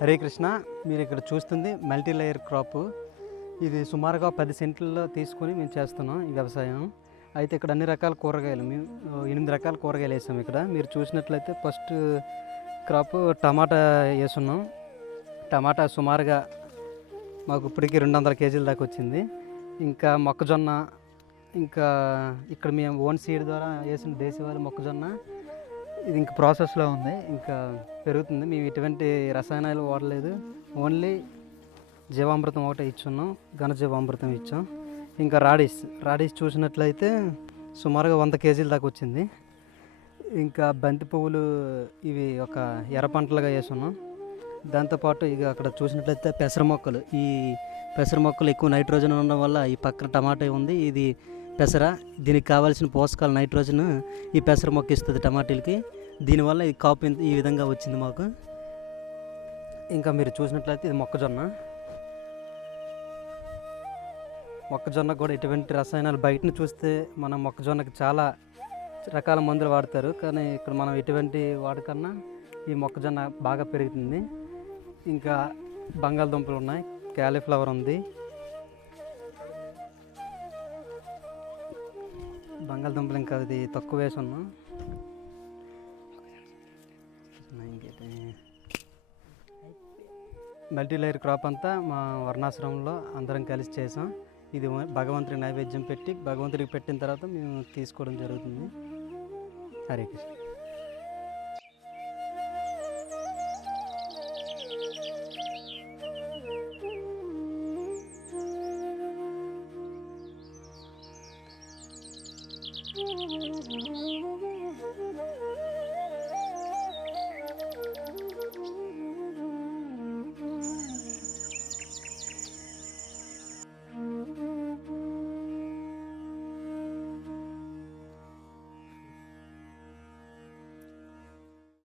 హరే కృష్ణ. మీరు ఇక్కడ చూస్తుంది మల్టీ లేయర్ క్రాప్. ఇది సుమారుగా 10 సెంట్లలో తీసుకొని మేము చేస్తున్నాం ఈ వ్యవసాయం. అయితే ఇక్కడ అన్ని రకాల కూరగాయలు మేము 8 రకాల కూరగాయలు వేసాము. ఇక్కడ మీరు చూసినట్లయితే ఫస్ట్ క్రాప్ టమాటా వేసున్నాం. టమాటా సుమారుగా మాకు ఇప్పటికీ 200 కేజీల దాకా వచ్చింది. ఇంకా మొక్కజొన్న, ఇంకా ఇక్కడ మేము ఓన్ సీడ్ ద్వారా వేసిన దేశవాళీ మొక్కజొన్న, ఇది ఇంక ప్రాసెస్లో ఉంది, ఇంకా పెరుగుతుంది. మేము ఎటువంటి రసాయనాలు వాడలేదు, ఓన్లీ జీవామృతం ఒకటే ఇచ్చున్నాం, ఘనజీవామృతం ఇచ్చాం. ఇంకా రాడిస్ చూసినట్లయితే సుమారుగా 100 కేజీల దాకా వచ్చింది. ఇంకా బంతి పువ్వులు ఇవి ఒక ఎర్ర పంటలుగా వేసున్నాం. దాంతోపాటు ఇక అక్కడ చూసినట్లయితే పెసర మొక్కలు, ఈ పెసర మొక్కలు ఎక్కువ నైట్రోజన్ ఉండడం వల్ల ఈ పక్కన టమాటా ఉంది, ఇది పెసర. దీనికి కావాల్సిన పోషకాలు నైట్రోజన్ ఈ పెసర మొక్క ఇస్తుంది టమాటీలకి. దీనివల్ల ఈ కాపు ఈ విధంగా వచ్చింది మాకు. ఇంకా మీరు చూసినట్లయితే ఇది మొక్కజొన్న కూడా ఎటువంటి రసాయనాలు, బయటను చూస్తే మనం మొక్కజొన్నకి చాలా రకాల మందులు వాడతారు, కానీ ఇక్కడ మనం ఎటువంటి వాడకన్నా ఈ మొక్కజొన్న బాగా పెరుగుతుంది. ఇంకా బంగాళదుంపలు ఉన్నాయి, క్యాలీఫ్లవర్ ఉంది. బంగాళదుంపలు ఇంకా అది తక్కువ వేసి ఉన్నాం. మల్టీ లేయర్ క్రాప్ అంతా మా వర్ణాశ్రమంలో అందరం కలిసి చేసాం. ఇది భగవంతుడికి నైవేద్యం పెట్టి భగవంతుడికి పెట్టిన తర్వాత మేము తీసుకోవడం జరుగుతుంది. హరే కృష్ణ. Mm-hmm.